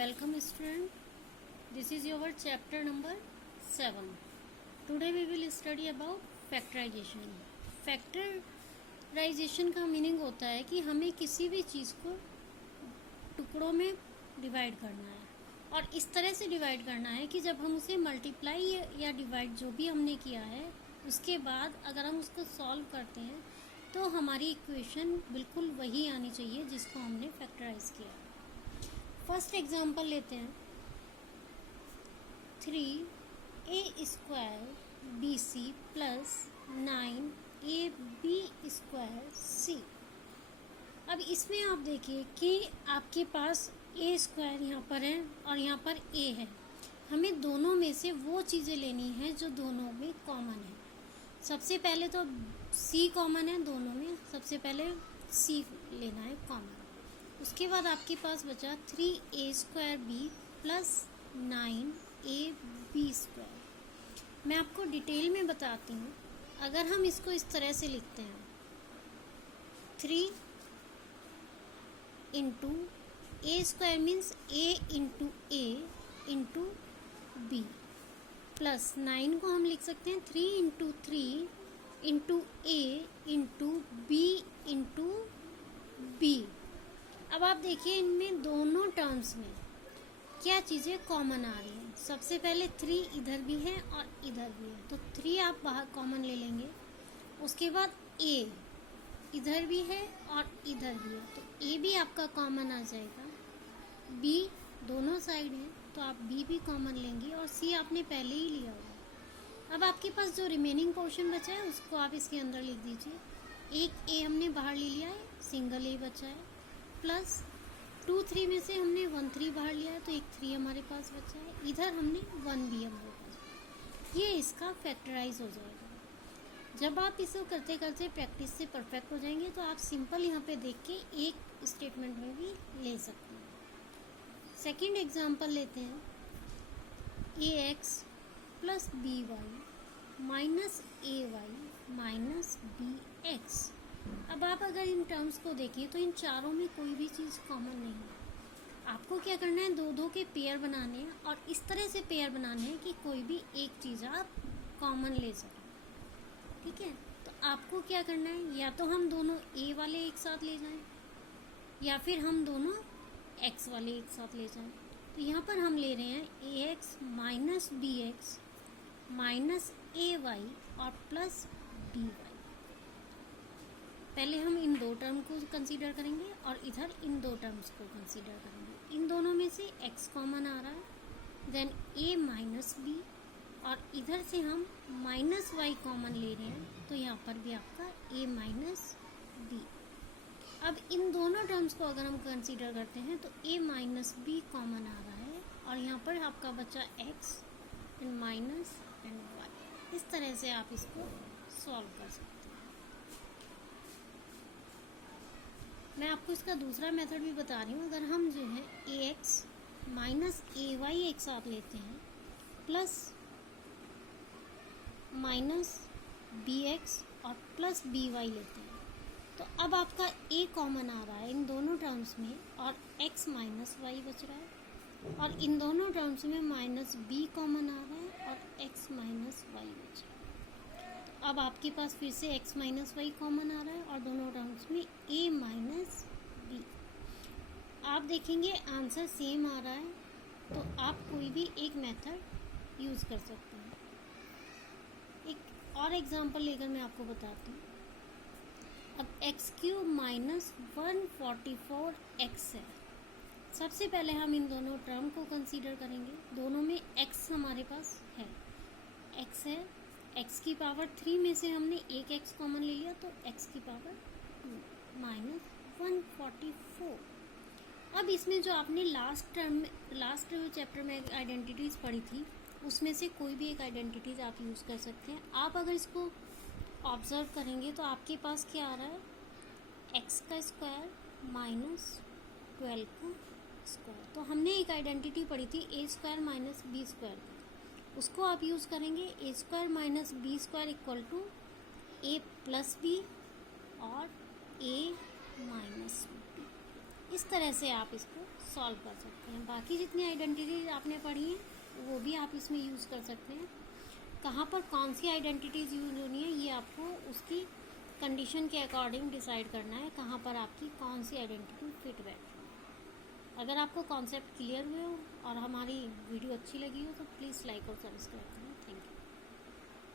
Welcome student. This is your chapter number 7. Today we will study about factorization. Factorization का meaning होता है कि हमें किसी भी चीज़ को टुकड़ों में डिवाइड करना है और इस तरह से डिवाइड करना है कि जब हम उसे मल्टीप्लाई या डिवाइड जो भी हमने किया है उसके बाद अगर हम उसको सॉल्व करते हैं तो हमारी इक्वेशन बिल्कुल वही आनी चाहिए जिसको हमने फैक्टराइज किया। फर्स्ट एग्जांपल लेते हैं 3a square B C plus 9ab square C. अब इसमें आप देखिए कि आपके पास a स्क्वायर यहाँ पर है और यहाँ पर a है। हमें दोनों में से वो चीज़ें लेनी है जो दोनों में कॉमन है। सबसे पहले तो c कॉमन है दोनों में, सबसे पहले c लेना है कॉमन। उसके बाद आपके पास बचा 3a square B plus 9ab square. मैं आपको डिटेल में बताती हूँ। अगर हम इसको इस तरह से लिखते हैं 3 into A square means a into B plus 9 को हम लिख सकते हैं 3 into 3 into A into B. अब आप देखिए इनमें दोनों टर्म्स में क्या चीज़ें कॉमन आ रही हैं। सबसे पहले 3 इधर भी है और इधर भी है तो 3 आप बाहर कॉमन ले लेंगे। उसके बाद a इधर भी है और इधर भी है तो a भी आपका कॉमन आ जाएगा। b दोनों साइड हैं तो आप b भी कॉमन लेंगे और c आपने पहले ही लिया होगा। अब आपके पास जो रिमेनिंग पोर्शन बचा है उसको आप इसके अंदर लिख दीजिए। एक a हमने बाहर ले लिया है, सिंगल a बचा है, प्लस 2 3 में से हमने 1 3 बाहर लिया है तो एक 3 हमारे पास बचा है। इधर हमने 1 भी हमारे पास। ये इसका फैक्टराइज हो जाएगा। जब आप इसको करते करते प्रैक्टिस से परफेक्ट हो जाएंगे तो आप सिंपल यहाँ पे देख के एक स्टेटमेंट में भी ले सकते हैं। सेकंड एग्जांपल लेते हैं ax plus B Y minus A Y minus B X. अब आप अगर इन टर्म्स को देखें तो इन चारों में कोई भी चीज़ कॉमन नहीं है। आपको क्या करना है, दो दो के पेयर बनाने हैं और इस तरह से पेयर बनाने हैं कि कोई भी एक चीज़ आप कॉमन ले सकें। ठीक है, तो आपको क्या करना है, या तो हम दोनों a वाले एक साथ ले जाएं या फिर हम दोनों x वाले एक साथ ले जाएं। तो यहाँ पर हम ले रहे हैं ax minus B X minus A Y और प्लस बी वाई। पहले हम इन दो टर्म को कंसीडर करेंगे और इधर इन दो टर्म्स को कंसीडर करेंगे। इन दोनों में से x कॉमन आ रहा है, देन a माइनस बी और इधर से हम माइनस वाई कॉमन ले रहे हैं तो यहाँ पर भी आपका a माइनस बी। अब इन दोनों टर्म्स को अगर हम कंसीडर करते हैं तो a माइनस बी कॉमन आ रहा है और यहाँ पर आपका बचा x and minus and Y. इस तरह से आप इसको सॉल्व कर सकते हैं। मैं आपको इसका दूसरा मेथड भी बता रही हूँ। अगर हम जो है ax माइनस ए वाई एक साथ लेते हैं प्लस माइनस बी एक्स और प्लस बी वाई लेते हैं तो अब आपका a कॉमन आ रहा है इन दोनों टर्म्स में और x माइनस वाई बच रहा है और इन दोनों टर्म्स में माइनस b कॉमन आ रहा है और x माइनस वाई बच रहा है। अब आपके पास फिर से x माइनस वाई कॉमन आ रहा है और दोनों टर्म्स में a माइनस बी। आप देखेंगे आंसर सेम आ रहा है तो आप कोई भी एक मेथड यूज़ कर सकते हैं। एक और एग्जांपल लेकर मैं आपको बताती हूँ। अब एक्स क्यूब माइनस 144x है। सबसे पहले हम इन दोनों टर्म को कंसीडर करेंगे। दोनों में x हमारे पास है, x है, x की पावर 3 में से हमने एक x कॉमन ले लिया तो x की पावर 2 माइनस 144। अब इसमें जो आपने लास्ट चैप्टर में आइडेंटिटीज़ पढ़ी थी उसमें से कोई भी एक आइडेंटिटीज़ आप यूज़ कर सकते हैं। आप अगर इसको ऑब्ज़र्व करेंगे तो आपके पास क्या आ रहा है, x का स्क्वायर माइनस 12 का स्क्वायर। तो हमने एक आइडेंटिटी पढ़ी थी a square minus B square, उसको आप यूज़ करेंगे। A square minus B square equal to A plus B और ए माइनस बी। इस तरह से आप इसको सॉल्व कर सकते हैं। बाकी जितनी आइडेंटिटी आपने पढ़ी हैं वो भी आप इसमें यूज़ कर सकते हैं। कहाँ पर कौन सी आइडेंटिटीज़ यूज़ होनी है ये आपको उसकी कंडीशन के अकॉर्डिंग डिसाइड करना है, कहाँ पर आपकी कौन सी आइडेंटिटी फिट बैठ रही है। अगर आपको कॉन्सेप्ट क्लियर हुए हो और हमारी वीडियो अच्छी लगी हो तो प्लीज़ लाइक और सब्सक्राइब करें।